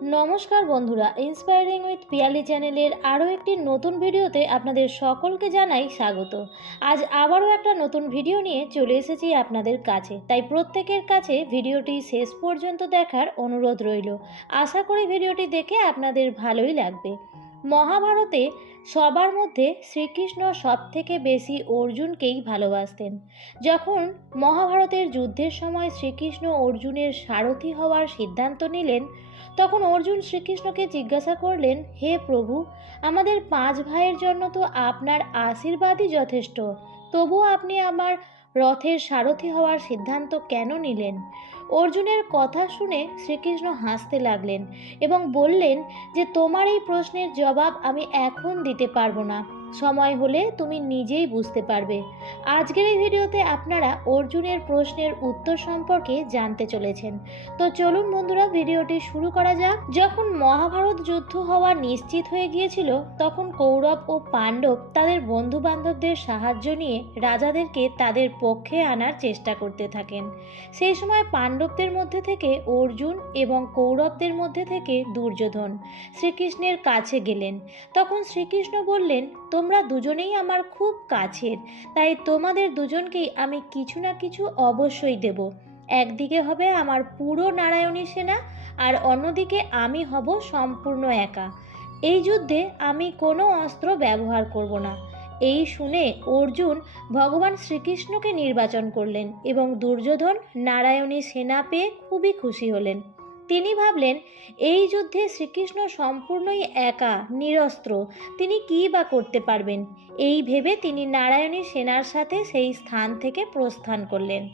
নমস্কার বন্ধুরা inspiring with Piyali চ্যানেলের আরও একটি নতুন ভিডিওতে আপনাদের সকলকে জানাই স্বাগত। আজ আবারও একটা নতুন ভিডিও নিয়ে চলে এসেছি আপনাদের কাছে। তাই প্রত্যেকের কাছে ভিডিওটি শেষ পর্যন্ত দেখার অনুরোধ রইল। আশা করি ভিডিওটি দেখে আপনাদের ভালোই লাগবে। মহাভারতে সবার মধ্যে শ্রীকৃষ্ণ সব থেকে বেশি অর্জুনকেই ভালোবাসতেন। যখন মহাভারতের যুদ্ধের সময় শ্রীকৃষ্ণ অর্জুনের সারথি হওয়ার সিদ্ধান্ত নিলেন, তখন অর্জুন শ্রীকৃষ্ণকে জিজ্ঞাসা করলেন, হে প্রভু, আমাদের পাঁচ ভাইয়ের জন্য তো আপনার আশীর্বাদই যথেষ্ট। তবুও আপনি আমার রথের সারথি হওয়ার সিদ্ধান্ত কেন নিলেন? অর্জুনের কথা শুনে শ্রীকৃষ্ণ হাসতে লাগলেন এবং বললেন যে, তোমার এই প্রশ্নের জবাব আমি এখন দিতে পারব না। সময় হলে তুমি নিজেই বুঝতে পারবে। আজকের এই ভিডিওতে আপনারা অর্জুনের প্রশ্নের উত্তর সম্পর্কে জানতে চলেছেন। তো চলুন বন্ধুরা, ভিডিওটি শুরু করা যাক। যখন মহাভারত যুদ্ধ হওয়া নিশ্চিত হয়ে গিয়েছিল, তখন কৌরব ও পাণ্ডব তাদের বন্ধু বান্ধবদের সাহায্য নিয়ে রাজাদেরকে তাদের পক্ষে আনার চেষ্টা করতে থাকেন। সেই সময় পাণ্ডবদের মধ্যে থেকে অর্জুন এবং কৌরবদের মধ্যে থেকে দুর্যোধন শ্রীকৃষ্ণের কাছে গেলেন। তখন শ্রীকৃষ্ণ বললেন তোমরা দুজনেই আমার খুব কাছের, তাই তোমাদের দুজনকেই আমি কিছু না কিছু অবশ্যই দেব। একদিকে হবে আমার পুরো নারায়ণী সেনা, আর অন্যদিকে আমি হব সম্পূর্ণ একা। এই যুদ্ধে আমি কোনো অস্ত্র ব্যবহার করব না। এই শুনে অর্জুন ভগবান শ্রীকৃষ্ণকে নির্বাচন করলেন এবং দুর্যোধন নারায়ণী সেনা পেয়ে খুবই খুশি হলেন। তিনি ভাবলেন, এই যুদ্ধে শ্রীকৃষ্ণ সম্পূর্ণই একা, নিরস্ত্র। তিনি কী বা করতে পারবেন? এই ভেবে তিনি নারায়ণী সেনার সাথে সেই স্থান থেকে প্রস্থান করলেন।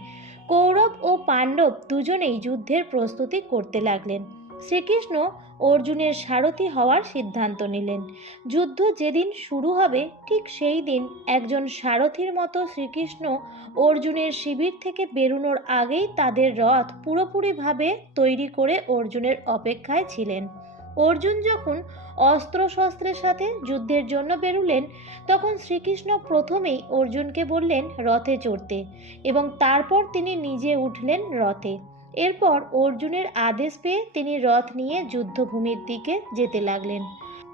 কৌরব ও পাণ্ডব দুজনেই যুদ্ধের প্রস্তুতি করতে লাগলেন। শ্রীকৃষ্ণ অর্জুনের সারথি হওয়ার সিদ্ধান্ত নিলেন। যুদ্ধ যেদিন শুরু হবে, ঠিক সেই দিন একজন সারথির মতো শ্রীকৃষ্ণ অর্জুনের শিবির থেকে বেরোনোর আগেই তাদের রথ পুরোপুরিভাবে তৈরি করে অর্জুনের অপেক্ষায় ছিলেন। অর্জুন যখন অস্ত্রশস্ত্রের সাথে যুদ্ধের জন্য বেরুলেন, তখন শ্রীকৃষ্ণ প্রথমেই অর্জুনকে বললেন, রথে চড়তে। এবং তারপর তিনি নিজে উঠলেন রথে। এরপর অর্জুনের আদেশ পেয়ে তিনি রথ নিয়ে যুদ্ধভূমির দিকে যেতে লাগলেন।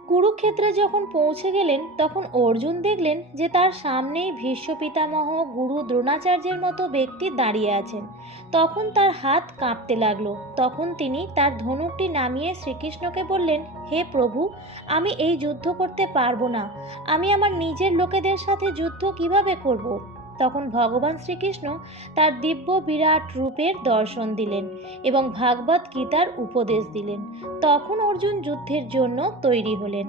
কুরুক্ষেত্রে যখন পৌঁছে গেলেন, তখন অর্জুন দেখলেন যে তার সামনেই ভীষ্ম পিতামহ গুরু দ্রোণাচার্যের মতো ব্যক্তি দাঁড়িয়ে আছেন। তখন তার হাত কাঁপতে লাগল। তখন তিনি তার ধনুকটি নামিয়ে শ্রীকৃষ্ণকে বললেন, হে প্রভু, আমি এই যুদ্ধ করতে পারব না। আমি আমার নিজের লোকেদের সাথে যুদ্ধ কীভাবে করব। তখন ভগবান শ্রীকৃষ্ণ তার দিব্য বিরাট রূপের দর্শন দিলেন এবং ভাগবত গীতার উপদেশ দিলেন। তখন অর্জুন যুদ্ধের জন্য তৈরি হলেন।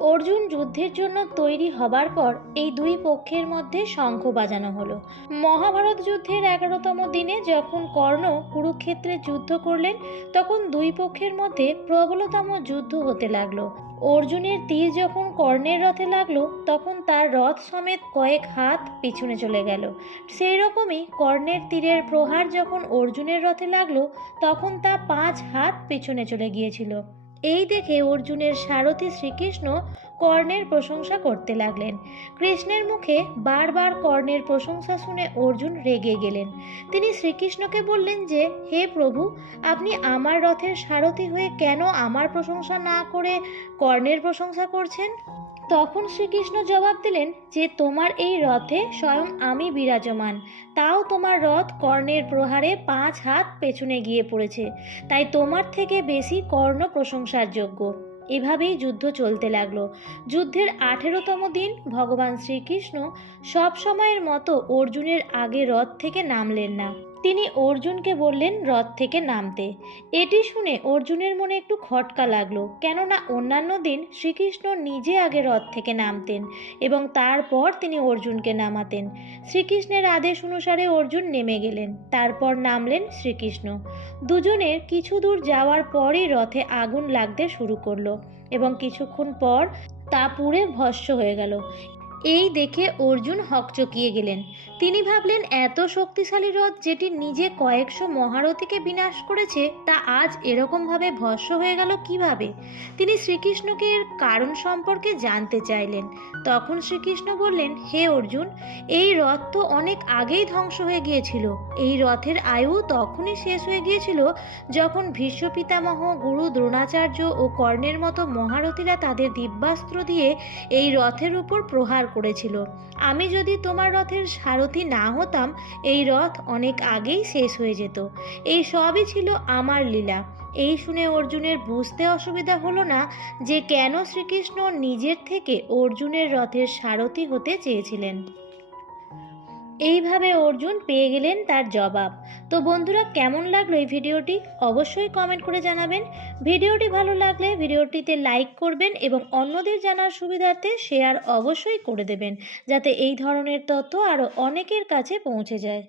অর্জুন যুদ্ধের জন্য তৈরি হবার পর এই দুই পক্ষের মধ্যে শঙ্খ বাজানো হলো। মহাভারত যুদ্ধের এগারোতম দিনে যখন কর্ণ কুরুক্ষেত্রে যুদ্ধ করলেন, তখন দুই পক্ষের মধ্যে প্রবলতম যুদ্ধ হতে লাগল। অর্জুনের তীর যখন কর্ণের রথে লাগল, তখন তার রথ সমেত কয়েক হাত পিছনে চলে গেল। সেই রকমই কর্ণের তীরের প্রহার যখন অর্জুনের রথে লাগল, তখন তা পাঁচ হাত পিছনে চলে গিয়েছিল। এই দেখে অর্জুনের সারথি শ্রীকৃষ্ণ কর্ণের প্রশংসা করতে লাগলেন। কৃষ্ণের মুখে বারবার কর্ণের প্রশংসা শুনে অর্জুন রেগে গেলেন। তিনি শ্রীকৃষ্ণকে বললেন যে, হে প্রভু, আপনি আমার রথের সারথি হয়ে কেন আমার প্রশংসা না করে কর্ণের প্রশংসা করছেন? তখন শ্রীকৃষ্ণ জবাব দিলেন যে তোমার এই রথে স্বয়ং আমি বিরাজমান। তাও তোমার রথ কর্ণের প্রহারে পাঁচ হাত পেছনে গিয়ে পড়েছে। তাই তোমার থেকে বেশি কর্ণ প্রশংসার যোগ্য। এভাবেই যুদ্ধ চলতে লাগল। যুদ্ধের আঠেরোতম দিন ভগবান শ্রীকৃষ্ণ সব সময়ের মতো অর্জুনের আগে রথ থেকে নামলেন না। তিনি অর্জুনকে বললেন, রথ থেকে নামতে। এটি শুনে অর্জুনের মনে একটু খটকা লাগল, কেননা অন্যান্য দিন শ্রীকৃষ্ণ নিজে আগে রথ থেকে নামতেন এবং তারপর তিনি অর্জুনকে নামাতেন। শ্রীকৃষ্ণের আদেশ অনুসারে অর্জুন নেমে গেলেন, তারপর নামলেন শ্রীকৃষ্ণ। দুজনের কিছু দূর যাওয়ার পরই রথে আগুন লাগতে শুরু করল এবং কিছুক্ষণ পর তা পুড়ে ভস্য হয়ে গেল। এই দেখে অর্জুন হকচকিয়ে গেলেন। তিনি ভাবলেন, এত শক্তিশালী রথ যেটি নিজে কয়েকশো মহারথীকে বিনাশ করেছে, তা আজ এরকমভাবে ভস্ম হয়ে গেল কীভাবে? তিনি শ্রীকৃষ্ণকে এর কারণ সম্পর্কে জানতে চাইলেন। তখন শ্রীকৃষ্ণ বললেন, হে অর্জুন, এই রথ তো অনেক আগেই ধ্বংস হয়ে গিয়েছিল। এই রথের আয়ু তখনই শেষ হয়ে গিয়েছিল যখন ভীষ্ম পিতামহ গুরু দ্রোণাচার্য ও কর্ণের মতো মহারথীরা তাদের দিব্যাস্ত্র দিয়ে এই রথের উপর প্রহার করেছিল। আমি যদি তোমার রথের সারথি না হতাম, এই রথ অনেক আগেই শেষ হয়ে যেত। এই সবই ছিল আমার লীলা। এই শুনে অর্জুনের বুঝতে অসুবিধা হলো না যে কেন শ্রীকৃষ্ণ নিজের থেকে অর্জুনের রথের সারথি হতে চেয়েছিলেন। এইভাবে অর্জুন পেয়ে গেলেন তার জবাব। তো বন্ধুরা, কেমন লাগল এই ভিডিওটি? অবশ্যই কমেন্ট করে জানাবেন। ভিডিওটি ভালো লাগলে ভিডিওটিতে লাইক করবেন এবং অন্যদের জানার সুবিধার্থে শেয়ার অবশ্যই করে দেবেন, যাতে এই ধরনের তথ্য আরও অনেকের কাছে পৌঁছে যায়।